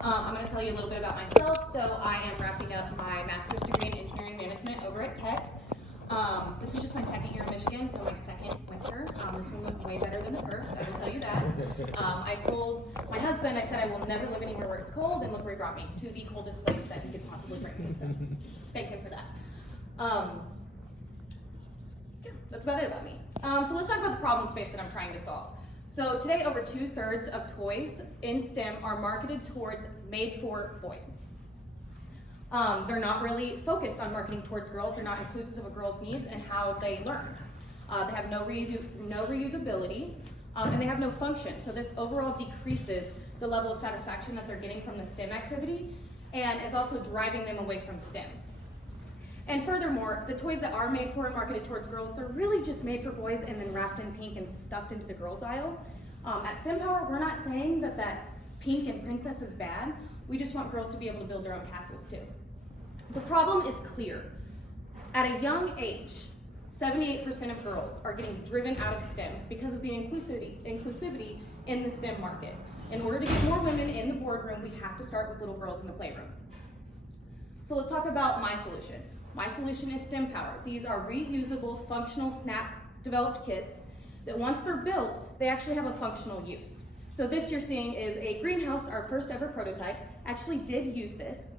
I'm going to tell you a little bit about myself. So I am wrapping up my master's degree in engineering management over at Tech. This is just my second year in Michigan, so my second winter. This one went way better than the first, I will tell you that. I told my husband, I said I will never live anywhere where it's cold, and look where he brought me, to the coldest place that he could possibly bring me, so thank him for that. Yeah, that's about it about me. So let's talk about the problem space that I'm trying to solve. So today, over 2/3 of toys in STEM are marketed towards made for boys. They're not really focused on marketing towards girls. They're not inclusive of a girl's needs and how they learn. They have no reusability, and they have no function. So this overall decreases the level of satisfaction that they're getting from the STEM activity, and is also driving them away from STEM. And furthermore, the toys that are made for and marketed towards girls, they're really just made for boys and then wrapped in pink and stuffed into the girls aisle. At STEMPOWER, we're not saying that pink and princess is bad. We just want girls to be able to build their own castles too. The problem is clear. At a young age, 78% of girls are getting driven out of STEM because of the inclusivity in the STEM market. In order to get more women in the boardroom, we have to start with little girls in the playroom. So let's talk about my solution. My solution is STEMPOWER. These are reusable, functional, snap-developed kits that once they're built, they actually have a functional use. So this you're seeing is a greenhouse, our first ever prototype. Actually did use this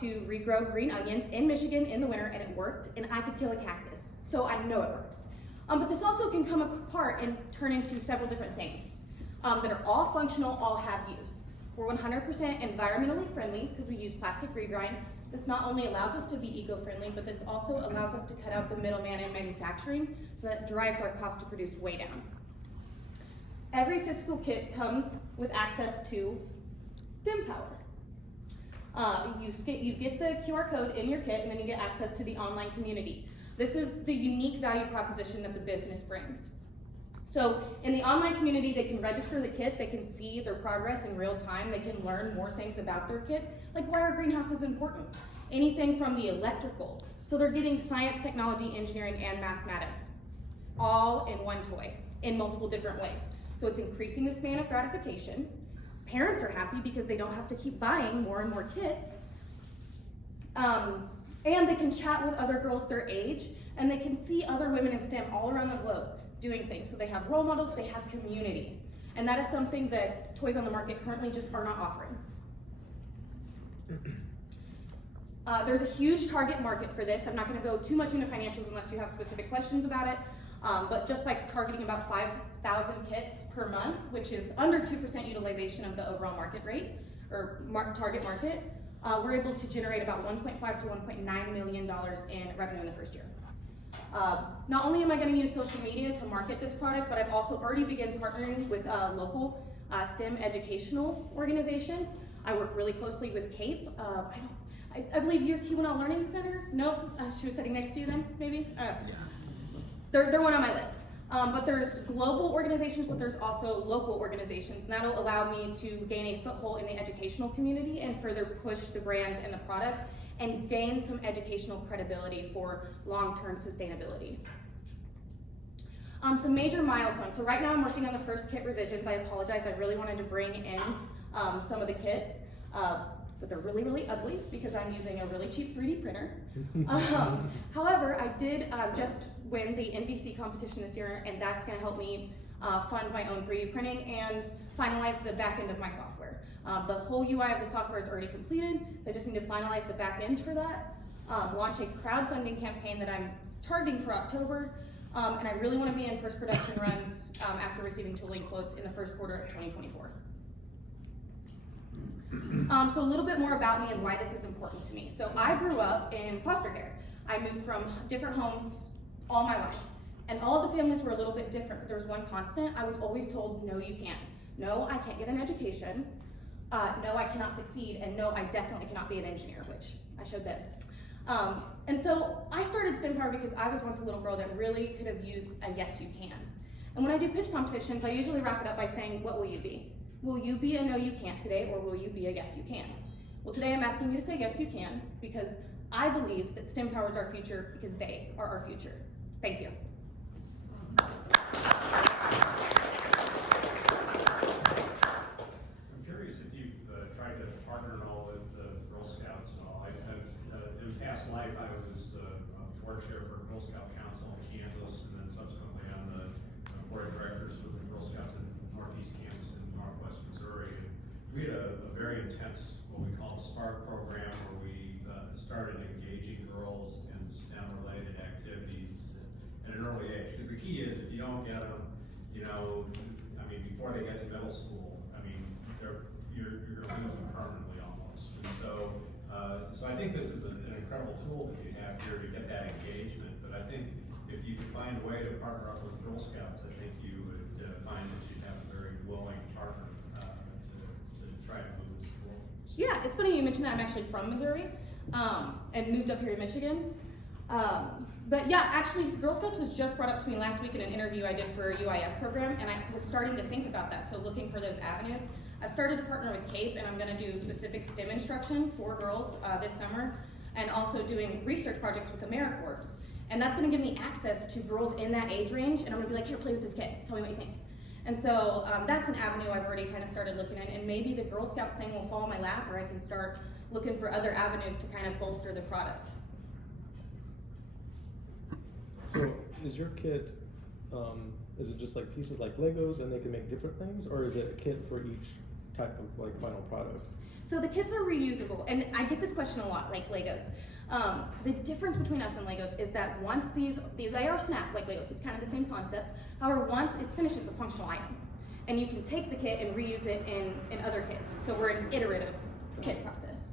to regrow green onions in Michigan in the winter, and it worked, and I could kill a cactus. So I know it works. But this also can come apart and turn into several different things that are all functional, all have use. We're 100% environmentally friendly because we use plastic regrind. This not only allows us to be eco-friendly, but this also allows us to cut out the middleman in manufacturing, so that drives our cost to produce way down. Every physical kit comes with access to STEMPOWER. You get the QR code in your kit, and then you get access to the online community. This is the unique value proposition that the business brings. So in the online community, they can register the kit, they can see their progress in real time, they can learn more things about their kit, like why our greenhouse is important. Anything from the electrical. So they're getting science, technology, engineering, and mathematics, all in one toy, in multiple different ways. So it's increasing the span of gratification. Parents are happy because they don't have to keep buying more and more kits. And they can chat with other girls their age, and they can see other women in STEM all around the globe doing things. So they have role models, they have community. And that is something that toys on the market currently just are not offering. There's a huge target market for this. I'm not gonna go too much into financials unless you have specific questions about it. But just by targeting about 5,000 kits per month, which is under 2% utilization of the overall market rate, or target market, we're able to generate about $1.5 to $1.9 million in revenue in the first year. Not only am I going to use social media to market this product, but I've also already begun partnering with local STEM educational organizations. I work really closely with CAPE. I believe you're Keweenaw Learning Center? Nope, she was sitting next to you then, maybe? They're one on my list. But there's global organizations, but there's also local organizations, and that'll allow me to gain a foothold in the educational community and further push the brand and the product and gain some educational credibility for long-term sustainability. Some major milestones. So right now I'm working on the first kit revisions. I apologize, I really wanted to bring in some of the kits, but they're really, really ugly because I'm using a really cheap 3D printer. However, I did just win the NVC competition this year, and that's gonna help me fund my own 3D printing and finalize the back end of my software. The whole UI of the software is already completed, so I just need to finalize the back end for that, launch a crowdfunding campaign that I'm targeting for October, and I really want to be in first production runs after receiving tooling quotes in the first quarter of 2024. So a little bit more about me and why this is important to me. So I grew up in foster care. I moved from different homes all my life, and all of the families were a little bit different, but there was one constant. I was always told, no, you can't. No, I can't get an education. No, I cannot succeed, and no, I definitely cannot be an engineer, which I showed them. And so I started STEMPOWER because I was once a little girl that really could have used a yes you can. And when I do pitch competitions, I usually wrap it up by saying, what will you be? Will you be a no you can't today, or will you be a yes you can? Well, today I'm asking you to say yes you can, because I believe that STEMPOWER is our future because they are our future. Thank you. I'm curious if you've tried to very intense, what we call the Spark program, where we started engaging girls in STEM-related activities at an early age. Because the key is, if you don't get them, you know, I mean, before they get to middle school, I mean, you're going to lose them permanently almost. And so, so I think this is an incredible tool that you have here to get that engagement. But I think if you could find a way to partner up with Girl Scouts, I think you would find that you'd have a very willing partner to try to move this forward. Yeah, it's funny you mentioned that. I'm actually from Missouri and moved up here to Michigan. But yeah, actually, Girl Scouts was just brought up to me last week in an interview I did for a UIF program, and I was starting to think about that, so looking for those avenues. I started to partner with CAPE, and I'm going to do specific STEM instruction for girls this summer, and also doing research projects with AmeriCorps. And that's going to give me access to girls in that age range, and I'm going to be like, here, play with this kid, tell me what you think. And so that's an avenue I've already kind of started looking at, and maybe the Girl Scouts thing will fall in my lap, or I can start looking for other avenues to kind of bolster the product. So is your kit, is it just like pieces like Legos and they can make different things, or is it a kit for each type of like final product? So the kits are reusable, and I get this question a lot, like Legos. The difference between us and Legos is that once these they are snapped like Legos, it's kind of the same concept. However, once it's finished, it's a functional item, and you can take the kit and reuse it in other kits. So we're an iterative kit process.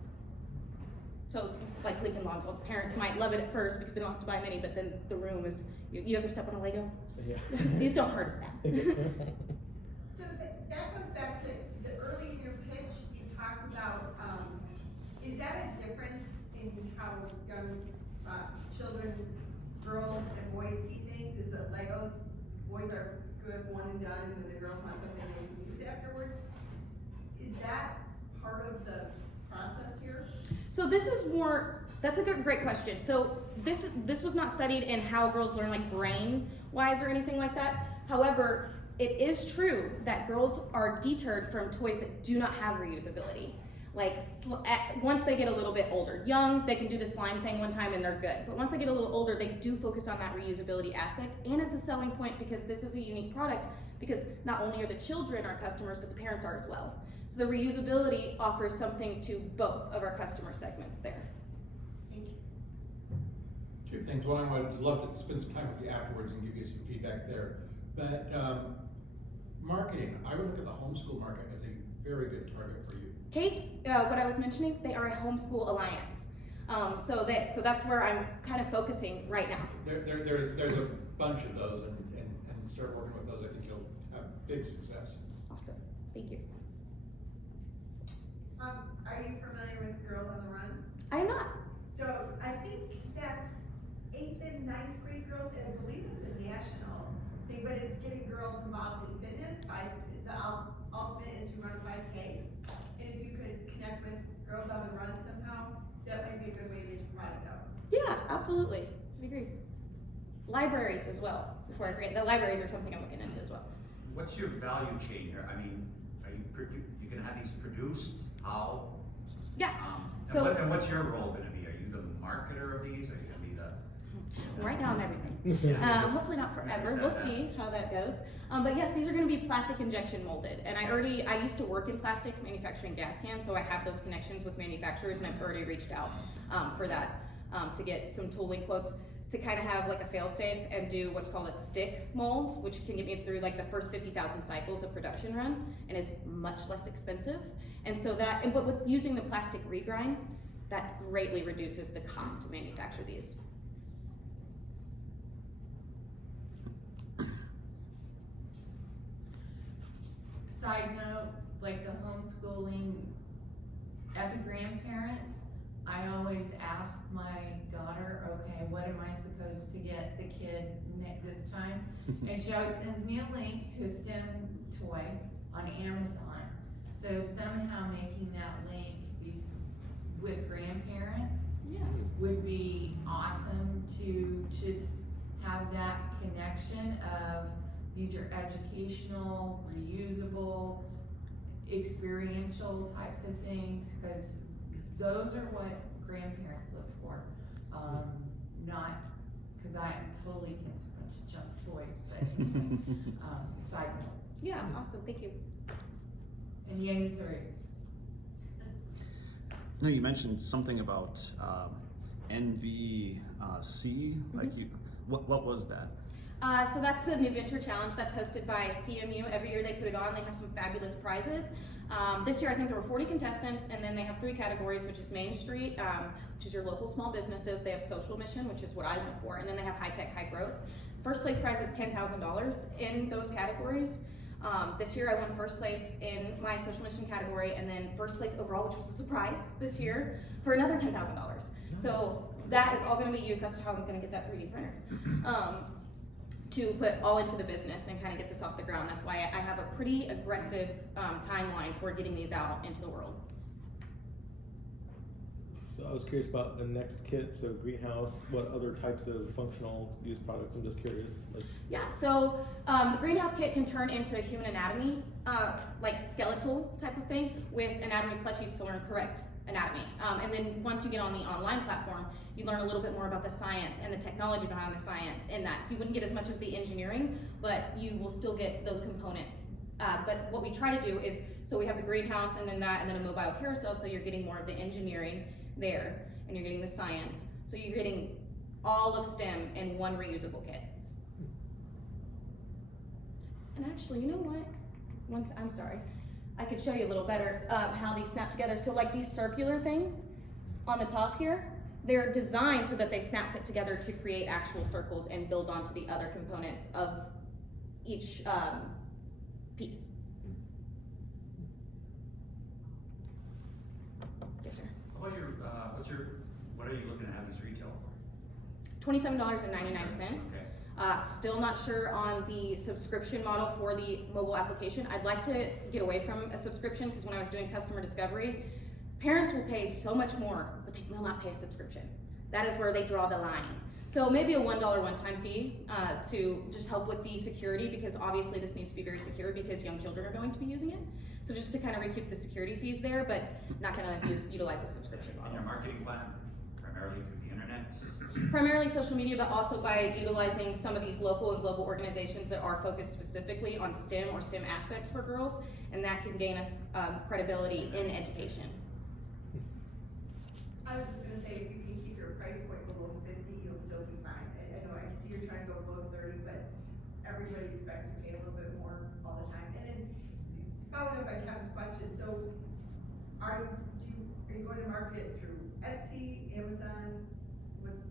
So like Lincoln Logs, well, parents might love it at first because they don't have to buy many, but then the room is, you ever step on a Lego? Yeah. These don't hurt as bad. So that goes back to the early in your pitch, you talked about, is that a difference in how young children, girls and boys see things? Is that Legos, boys are good one and done, and then the girls want something they can use afterwards? Is that part of the process here? So this is more, that's a great question. So this was not studied in how girls learn like brain-wise or anything like that. However, it is true that girls are deterred from toys that do not have reusability. Like once they get a little bit older. Young, they can do the slime thing one time and they're good. But once they get a little older, they do focus on that reusability aspect. And it's a selling point because this is a unique product, because not only are the children our customers, but the parents are as well. So the reusability offers something to both of our customer segments there. Thank you. Two things. One, I would love to spend some time with you afterwards and give you some feedback there. But marketing, I would look at the homeschool market as a very good target for you. CAPE, what I was mentioning, they are a homeschool alliance. So that's where I'm kind of focusing right now. There's a bunch of those, and start working with those. I think you'll have big success. Awesome, thank you. Are you familiar with Girls on the Run? I am not. So I think that's 8th and 9th grade girls, and I believe it's a national thing, but it's getting girls involved in fitness, the ultimate is to run 5K. And if you could connect with Girls on the Run somehow, that might be a good way to get your product out. Yeah, absolutely, I agree. Libraries as well, before I forget, the libraries are something I'm looking into as well. What's your value chain here? I mean, are you gonna have these produced? How? Yeah. So, and what's your role gonna be? Are you the marketer of these? Are you gonna be the? Right now I'm everything. Hopefully not forever. We'll see how that goes. But yes, these are going to be plastic injection molded. And I used to work in plastics manufacturing gas cans, so I have those connections with manufacturers, and I've already reached out for that to get some tooling quotes to kind of have like a fail-safe and do what's called a stick mold, which can get me through like the first 50,000 cycles of production run, and is much less expensive. And so but with using the plastic regrind, that greatly reduces the cost to manufacture these. Side note, like the homeschooling, as a grandparent, I always ask my daughter, okay, what am I supposed to get the kid this time? And she always sends me a link to a STEM toy on Amazon. So somehow making that link with grandparents would be awesome, to just have that connection of these are educational, reusable, experiential types of things, because those are what grandparents look for. Not, because I am totally against a bunch of junk toys, but side note. Yeah, awesome, thank you. And yay, Missouri. No, you mentioned something about NVC, like you, what was that? So that's the New Venture Challenge that's hosted by CMU. Every year they put it on. They have some fabulous prizes. This year I think there were 40 contestants, and then they have 3 categories, which is Main Street, which is your local small businesses. They have social mission, which is what I went for, and then they have high tech, high growth. First place prize is $10,000 in those categories. This year I won first place in my social mission category, and then first place overall, which was a surprise this year, for another $10,000. So that is all going to be used. That's how I'm going to get that 3D printer. To put all into the business and kind of get this off the ground. That's why I have a pretty aggressive timeline for getting these out into the world. So I was curious about the next kit, so greenhouse, what other types of functional use products? I'm just curious. Yeah, so the greenhouse kit can turn into a human anatomy, like skeletal type of thing, with anatomy plushies to learn correct anatomy. And then once you get on the online platform, you learn a little bit more about the science and the technology behind the science in that. So you wouldn't get as much as the engineering, but you will still get those components. But what we try to do is, so we have the greenhouse and then that, and then a mobile carousel, so you're getting more of the engineering there, and you're getting the science. So you're getting all of STEM in one reusable kit. And actually, you know what? I'm sorry, I could show you a little better how these snap together. So like these circular things on the top here, they're designed so that they snap fit together to create actual circles and build onto the other components of each piece. Yes, sir. How about what are you looking to have these retail for? $27.99. Okay. Still not sure on the subscription model for the mobile application. I'd like to get away from a subscription because when I was doing customer discovery, parents will pay so much more, but they will not pay a subscription. That is where they draw the line. So maybe a $1 one-time fee to just help with the security, because obviously this needs to be very secure because young children are going to be using it. So just to kind of recoup the security fees there, but not going to utilize a subscription And model. your marketing plan, primarily through the internet? Primarily social media, but also by utilizing some of these local and global organizations that are focused specifically on STEM or STEM aspects for girls, and that can gain us credibility in education. I was just gonna say, if you can keep your price point below 50, you'll still be fine. I know, I can see you're trying to go below 30, but everybody expects to pay a little bit more all the time. And then, following up on Kevin's question, so are you going to market it through Etsy, Amazon?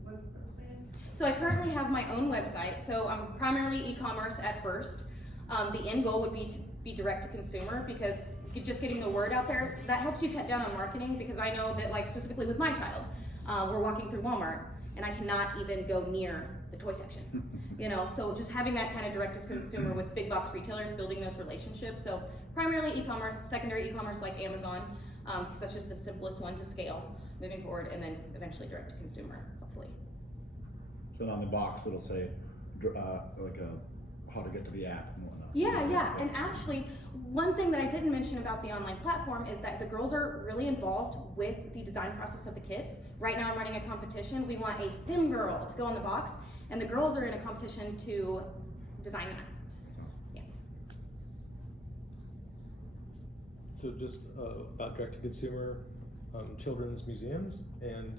What's the plan? So I currently have my own website, so I'm primarily e-commerce at first. The end goal would be to be direct to consumer, because just getting the word out there, that helps you cut down on marketing, because I know that, like, specifically with my child, we're walking through Walmart and I cannot even go near the toy section. You know, so just having that kind of direct to consumer with big box retailers, building those relationships. So primarily e-commerce, secondary e-commerce like Amazon, because that's just the simplest one to scale moving forward, and then eventually direct to consumer, hopefully. So on the box it'll say like how to get to the app and whatnot. Yeah, and actually, one thing that I didn't mention about the online platform is that the girls are really involved with the design process of the kits. Right now I'm running a competition. We want a STEM girl to go on the box, and the girls are in a competition to design that. That's awesome. Yeah. So just about direct to consumer, children's museums, and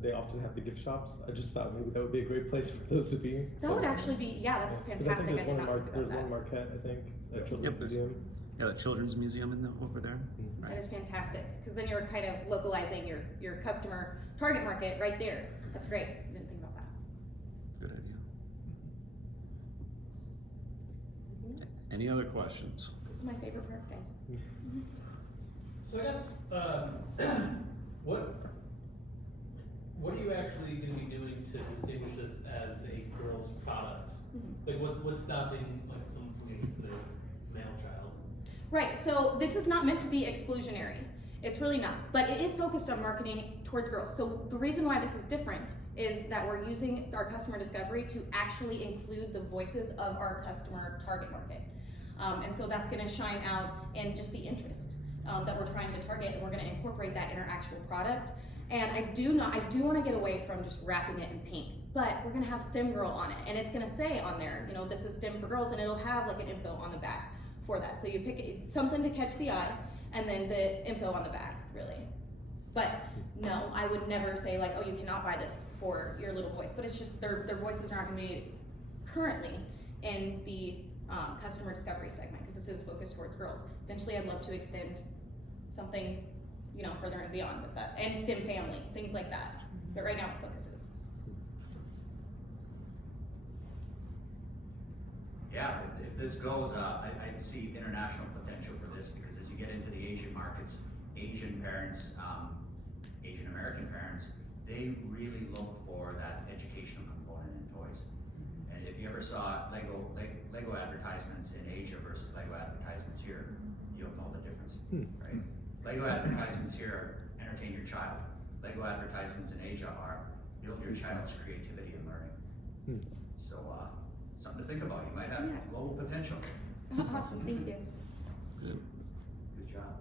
they often have the gift shops. I just thought maybe that would be a great place for those to be. That would actually be, yeah, that's fantastic. I did not think about There's that. one Marquette, I think, at Yep, Children's there's- Museum. Yeah, the children's museum over there. Mhm. That is fantastic, because then you're kind of localizing your customer target market right there. That's great. I didn't think about that. Good idea. Any other questions? This is my favorite part, guys. So I guess, what are you actually gonna be doing to distinguish this as a girl's product? Like what's stopping like someone from getting the male child? Right, so this is not meant to be exclusionary. It's really not, but it is focused on marketing towards girls. So the reason why this is different is that we're using our customer discovery to actually include the voices of our customer target market. And so that's gonna shine out in just the interest that we're trying to target, and we're gonna incorporate that in our actual product. And I do wanna get away from just wrapping it in pink, but we're gonna have STEM girl on it, and it's gonna say on there, you know, this is STEM for girls, and it'll have like an info on the back for that. So you pick something to catch the eye, and then the info on the back, really. But no, I would never say like, oh, you cannot buy this for your little boys. But it's just their voices are not going to be currently in the customer discovery segment, because this is focused towards girls. Eventually, I'd love to extend something, you know, further and beyond with that, and STEM family, things like that. But right now, the focus is. Yeah, if this goes, I see international potential for this, because as you get into the Asian markets, Asian parents, Asian American parents, they really look for that educational component in toys. And if you ever saw Lego advertisements in Asia versus Lego advertisements here, you'll know the difference, right? Lego advertisements here are entertain your child. Lego advertisements in Asia are build your child's creativity and learning. So, something to think about. You might have global potential. Awesome, thank you. Good. Good job.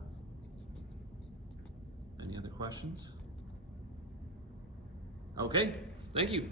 Any other questions? Okay, thank you.